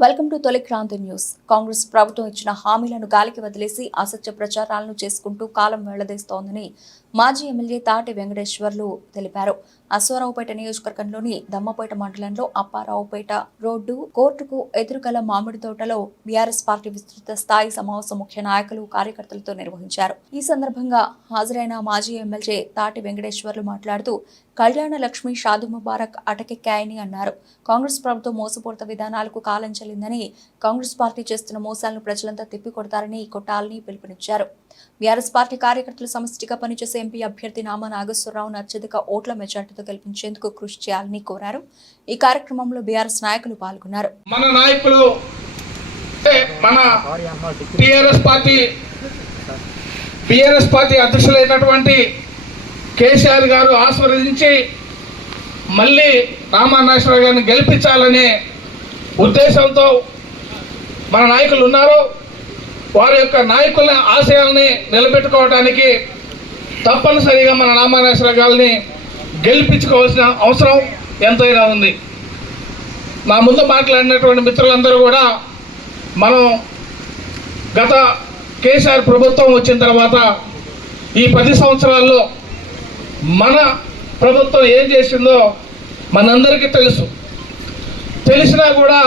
Welcome to తొలి Kranti news. Congress ప్రభుత్వం ఇచ్చిన హామీలను గాలికి వదిలేసి అసత్య ప్రచారాలను చేసుకుంటూ కాలం వెళ్ళదీస్తోందని మాజీ ఎమ్మెల్యే తాటి వెంకటేశ్వర్లు తెలిపారు. అశ్వారావుపేట నియోజకవర్గంలోని దమ్మపేట మండలంలో అప్పారావుపేట రోడ్డు కోర్టుకు ఎదురుగల మామిడి తోటలో బీఆర్ఎస్ పార్టీ విస్తృత స్థాయి సమావేశం ముఖ్య నాయకులు కార్యకర్తలతో నిర్వహించారు. ఈ సందర్భంగా హాజరైన మాజీ ఎమ్మెల్యే తాటి వెంకటేశ్వర్లు మాట్లాడుతూ కళ్యాణ లక్ష్మి షాదు ముబారక్ అటకెక్కాయని అన్నారు. కాంగ్రెస్ ప్రభుత్వం మోసపూరిత విధానాలకు కాలం చెల్లిందని కాంగ్రెస్ పార్టీ చేస్తున్న మోసాలను ప్రజలంతా తిప్పికొడతారని కొట్టాలని పిలుపునిచ్చారు. బీఆర్ఎస్ పార్టీ కార్యకర్తలు సమష్టిగా పనిచేసే ఎంపీ అభ్యర్థి నామ నాగేశ్వరరావును అత్యధిక ఓట్ల మెజార్టీతో గెలిపించేందుకు కృషి చేయాలని కోరారు. ఈ కార్యక్రమంలో బీఆర్ఎస్ నాయకులు పాల్గొన్నారు. మన నాయకులు మన టిఆర్ఎస్ పార్టీ టిఆర్ఎస్ పార్టీ అధ్యక్షులైనటువంటి కేసీఆర్ గారు ఆశీర్వదించి మళ్ళీ రామానాశ్వర గారిని గెలిపించాలనే ఉద్దేశంతో మన నాయకులు ఉన్నారు. వారి యొక్క నాయకుల ఆశయాల్ని నిలబెట్టుకోవడానికి తప్పనిసరిగా మన నామానేశ్వర గారిని గెలిపించుకోవాల్సిన అవసరం ఎంతైనా ఉంది. నా ముందు మాట్లాడినటువంటి మిత్రులందరూ కూడా మనం గత కేసీఆర్ ప్రభుత్వం వచ్చిన తర్వాత ఈ పది సంవత్సరాల్లో మన ప్రభుత్వం ఏం చేసిందో మనందరికీ తెలుసు. తెలిసినా కూడా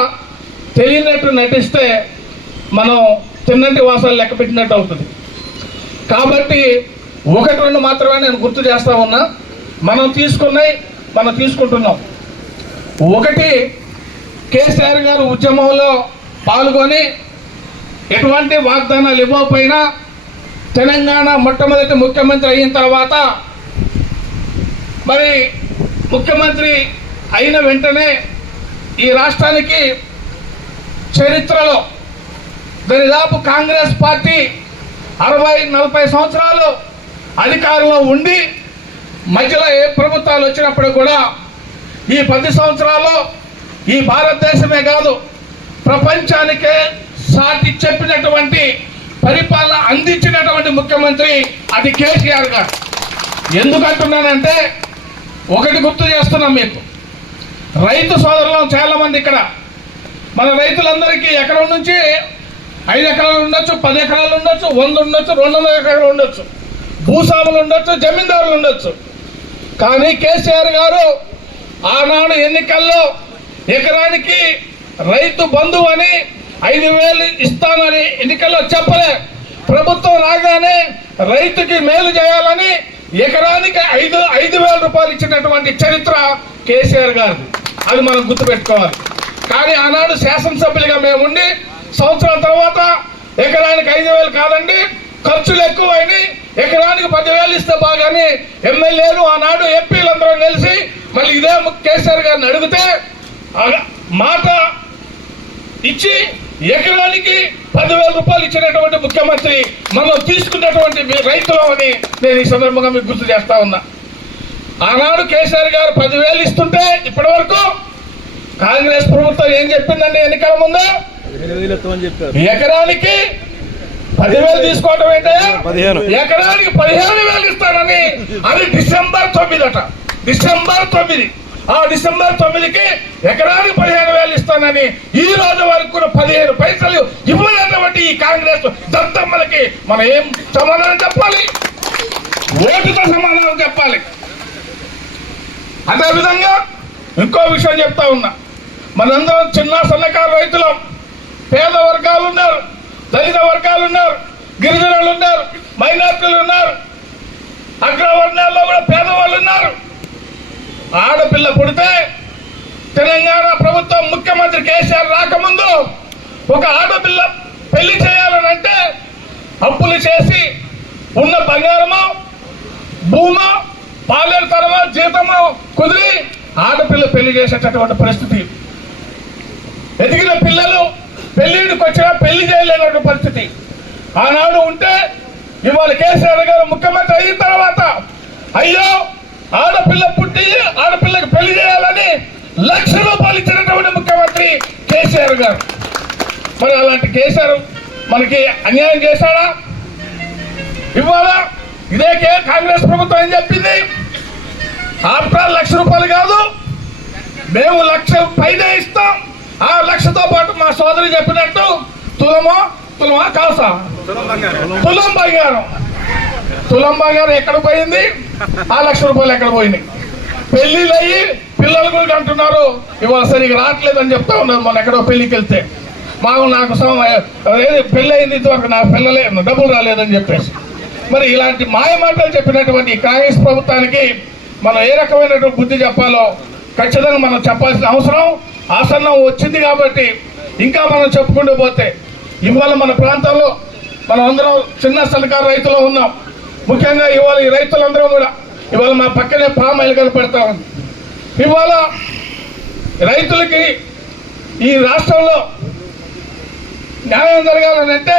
తెలియనట్టు నటిస్తే మనం తిన్నటి వాసాలు లెక్క పెట్టినట్టు అవుతుంది. కాబట్టి ఒకటి రెండు మాత్రమే నేను గుర్తు చేస్తా ఉన్నా. మనం తీసుకున్నాయి మనం తీసుకుంటున్నాం. ఒకటి కేసీఆర్ గారు ఉద్యమంలో పాల్గొని ఎటువంటి వాగ్దానాలు ఇవ్వకపోయినా తెలంగాణ మొట్టమొదటి ముఖ్యమంత్రి అయిన తర్వాత మరి ముఖ్యమంత్రి అయిన వెంటనే ఈ రాష్ట్రానికి చరిత్రలో దరిదాపు కాంగ్రెస్ పార్టీ అరవై నలభై సంవత్సరాలు అధికారంలో ఉండి మధ్యలో ఏ ప్రభుత్వాలు వచ్చినప్పుడు కూడా ఈ పది సంవత్సరాల్లో ఈ భారతదేశమే కాదు ప్రపంచానికే సాటి చెప్పినటువంటి పరిపాలన అందించినటువంటి ముఖ్యమంత్రి అది కేసీఆర్ గారు. ఎందుకంటున్నానంటే ఒకటి గుర్తు చేస్తున్నాం మీకు. రైతు సోదరులం చాలా మంది ఇక్కడ. మన రైతులందరికీ ఎకరం నుంచి ఐదు ఎకరాలు ఉండొచ్చు పది ఎకరాలు ఉండొచ్చు వంద ఉండొచ్చు రెండు వందల ఎకరాలు ఉండొచ్చు. భూస్వాములు ఉండొచ్చు జమీందారులు ఉండొచ్చు. కానీ కేసీఆర్ గారు ఆనాడు ఎన్నికల్లో ఎకరానికి రైతు బంధువు అని ఐదు వేలు ఇస్తానని ఎన్నికల్లో చెప్పలే. ప్రభుత్వం రాగానే రైతుకి మేలు చేయాలని ఎకరానికి ఐదు ఐదు వేల రూపాయలు ఇచ్చినటువంటి చరిత్ర కేసీఆర్ గారు అది మనం గుర్తుపెట్టుకోవాలి. కానీ ఆనాడు శాసనసభ్యులుగా మేముండి సంవత్సరం తర్వాత ఎకరానికి ఐదు వేలు కాదండి ఖర్చులు ఎక్కువైనాయి. ఎకరానికి పదివేలు ఇస్తే బాగాని ఎమ్మెల్యేలు ఆనాడు ఎంపీలందరూ కలిసి మళ్ళీ ఇదే కేసీఆర్ గారిని అడిగితే ఆ మాట ఇచ్చి ఎకరానికి పదివేల రూపాయలు ఇచ్చినటువంటి ముఖ్యమంత్రి మనం తీసుకున్నటువంటి మీ రైతులం అని నేను ఈ సందర్భంగా మీకు గుర్తు చేస్తా ఉన్నా. ఆనాడు కేసీఆర్ గారు పదివేలు ఇస్తుంటే ఇప్పటి వరకు కాంగ్రెస్ ప్రభుత్వం ఏం చెప్పిందండి ఎన్నికల ముందు? ఎకరానికి పదివేలు తీసుకోవటం ఏంటయ్యా పదిహేను. ఎకరానికి పదిహేను వేలు ఇస్తానని. అది డిసెంబర్ తొమ్మిది అట డిసెంబర్ తొమ్మిది. ఆ డిసెంబర్ తొమ్మిదికి ఎకరానికి పదిహేను వేలు ఇస్తానని ఈ రోజు వరకు కూడా పదిహేను పైసలు ఇవ్వలేనటువంటి ఈ కాంగ్రెస్ దత్తమ్మలకి మనం ఏం సమాధానం చెప్పాలి? ఓటుతో సమాధానం చెప్పాలి. అదే విధంగా ఇంకో విషయం చెప్తా ఉన్నా. మనందరం చిన్న సన్నకారు రైతులం. పేద వర్గాలు ఉన్నారు దళిత వర్గాలు ఉన్నారు గిరిజనులు ఉన్నారు మైనార్టీలు ఉన్నారు అగ్రవర్ణాల్లో కూడా పేదవాళ్ళు ఉన్నారు. ఆడపిల్ల పుడితే తెలంగాణ ప్రభుత్వం ముఖ్యమంత్రి కేసీఆర్ రాకముందు ఒక ఆడపిల్ల పెళ్ళి చేయాలని అంటే అప్పులు చేసి ఉన్న బంగారమో భూమో పాలేరు తరమో జీతమో కుదిరి ఆడపిల్ల పెళ్ళి చేసేటటువంటి పరిస్థితి. ఎదిగిన పిల్లలు పెళ్ళిడికి వచ్చినా పెళ్ళి చేయలేనటువంటి పరిస్థితి. ఆనాడు ఉంటే ఇవాళ కేసీఆర్ గారు ముఖ్యమంత్రి అయిన తర్వాత అయ్యో ఆడపిల్ల పుట్టి ఆడపిల్లకి పెళ్ళి చేయాలని లక్ష రూపాయలు ఇచ్చినటువంటి ముఖ్యమంత్రి కేసీఆర్ గారు. మరి అలాంటి కేసీఆర్ మనకి అన్యాయం చేశాడా? ఇవాళ ఇదే కే- కాంగ్రెస్ ప్రభుత్వం ఏం చెప్పింది? ఆఫ్టర్ లక్ష రూపాయలు కాదు మేము లక్ష పైనే ఇస్తాం. ఆ లక్షతో పాటు మా సోదరి చెప్పినట్టు తులమో తులమా కాసా తులం బంగారం తులం బంగారం ఎక్కడ పోయింది? ఆ లక్ష రూపాయలు ఎక్కడ పోయింది? పెళ్ళిళ్ళు అయ్యి పిల్లలు కూడా అంటున్నారు ఇవాళ సరిగ్గా రావట్లేదని చెప్తా ఉన్నారు మొన్న ఎక్కడో పెళ్ళికి వెళ్తే. మాకు నాకు సం- అదేది పెళ్ళి అయింది ఇంతవరకు నా పిల్లలే డబ్బులు రాలేదని చెప్పేసి. మరి ఇలాంటి మాయ మాటలు చెప్పినటువంటి కాంగ్రెస్ ప్రభుత్వానికి మనం ఏ రకమైనటువంటి బుద్ధి చెప్పాలో ఖచ్చితంగా మనం చెప్పాల్సిన అవసరం. ఆసన్నం వచ్చింది కాబట్టి ఇంకా మనం చెప్పుకుంటూ పోతే ఇవాళ మన ప్రాంతంలో మనం అందరం చిన్న సన్నకారు రైతులు ఉన్నాం. ముఖ్యంగా ఇవాళ ఈ రైతులందరం కూడా ఇవాళ మా పక్కనే పామాయిల్ కనపడతా ఉంది. ఇవాళ రైతులకి ఈ రాష్ట్రంలో న్యాయం జరగాలనంటే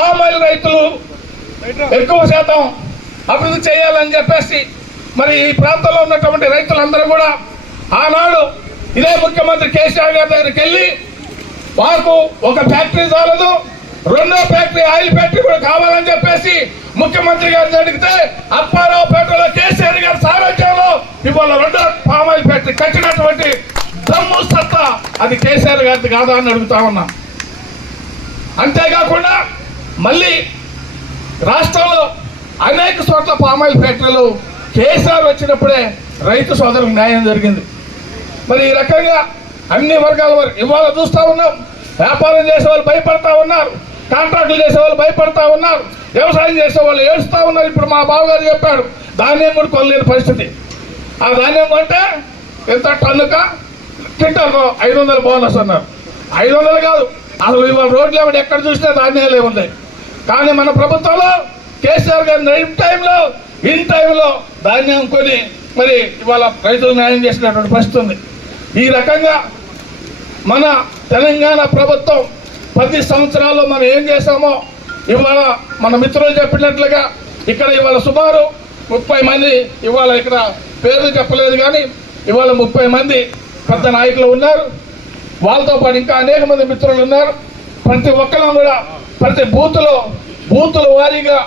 ఆయిల్ రైతులు ఎక్కువ శాతం అభివృద్ధి చేయాలని చెప్పేసి మరి ఈ ప్రాంతంలో ఉన్నటువంటి రైతులందరూ కూడా ఆనాడు ఇదే ముఖ్యమంత్రి కేసీఆర్ గారి దగ్గరికి వెళ్ళి మాకు ఒక ఫ్యాక్టరీ చాలదు. రెండో ఫ్యాక్టరీ ఆయిల్ ఫ్యాక్టరీ కూడా కావాలని చెప్పేసి ముఖ్యమంత్రి గారిని అడిగితే అప్పారావు పేటలో కేసీఆర్ గారి సారథ్యంలో ఇవాళ రెండో పామ్ ఆయిల్ ఫ్యాక్టరీ కట్టినటువంటి దమ్ము సత్తా. అది కేసీఆర్ గారిది కాదా అని అడుగుతా ఉన్నాం. అంతేకాకుండా మళ్ళీ రాష్ట్రంలో అనేక చోట్ల పామాయిల్ ఫ్యాక్టరీలు కేసీఆర్ వచ్చినప్పుడే రైతు సోదరులకు న్యాయం జరిగింది. మరి ఈ రకంగా అన్ని వర్గాల వారు ఇవాళ చూస్తూ ఉన్నాం. వ్యాపారం చేసే వాళ్ళు భయపడతా ఉన్నారు. కాంట్రాక్టులు చేసే వాళ్ళు భయపడతా ఉన్నారు. వ్యవసాయం చేసే వాళ్ళు ఏడుస్తూ ఉన్నారు. ఇప్పుడు మా బావగారు చెప్పాడు ధాన్యం కూడా కొనలేని పరిస్థితి. ఆ ధాన్యం కొంటే ఎంత టన్నుక? క్వింటాల్కు ఐదు వందల బోనస్ అన్నారు. ఐదు వందలు కాదు అసలు ఇవాళ రోడ్లు ఏమిటి ఎక్కడ చూసినా ధాన్యాలే ఉన్నాయి. కానీ మన ప్రభుత్వంలో కేసీఆర్ గారి నైట్ టైంలో ఇన్ టైంలో ధాన్యం కొని మరి ఇవాళ రైతులు న్యాయం చేసినటువంటి పరిస్థితి ఉంది. ఈ రకంగా మన తెలంగాణ ప్రభుత్వం పది సంవత్సరాల్లో మనం ఏం చేశామో ఇవాళ మన మిత్రులు చెప్పినట్లుగా ఇక్కడ ఇవాళ సుమారు ముప్పై మంది ఇవాళ ఇక్కడ పేర్లు చెప్పలేదు కానీ ఇవాళ ముప్పై మంది పెద్ద నాయకులు ఉన్నారు. వాళ్ళతో పాటు ఇంకా అనేక మంది మిత్రులు ఉన్నారు. ప్రతి ఒక్కరం కూడా ప్రతి బూతులో బూతుల వారీగా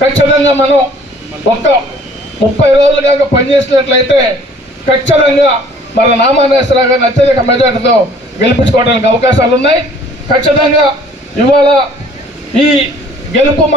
ఖచ్చితంగా మనం ఒక్క ముప్పై రోజులు కనుక పనిచేసినట్లయితే ఖచ్చితంగా మన నామానేశ్వరరావు గారిని అత్యధిక మెజార్టీతో గెలిపించుకోవడానికి అవకాశాలు ఉన్నాయి ఖచ్చితంగా ఇవాళ ఈ గెలుపు